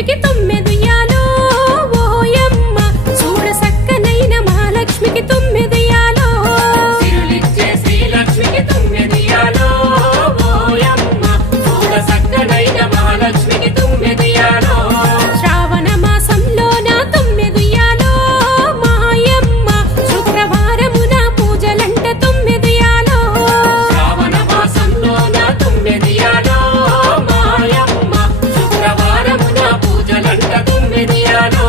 లక్ష్మికి తొమ్మిదియాలో ఓయమ్మ చూడ సక్కనైన మహాలక్ష్మికి తొమ్మిదియాలో సిరులిచ్చే శ్రీలక్ష్మికి తొమ్మిదియాలో ఓయమ్మ చూడ సక్కనైన మహాలక్ష్మికి తొమ్మిదియాలో శ్రావణ మాసంలోన తొమ్మిదియాలో మాయమ్మ శుక్రవారమున పూజలంట తొమ్మిదియాలో శ్రావణ మాసంలోన తొమ్మిదియాలో మాయమ్మ శుక్రవారమున పూజలంట తొమ్మిదియాలో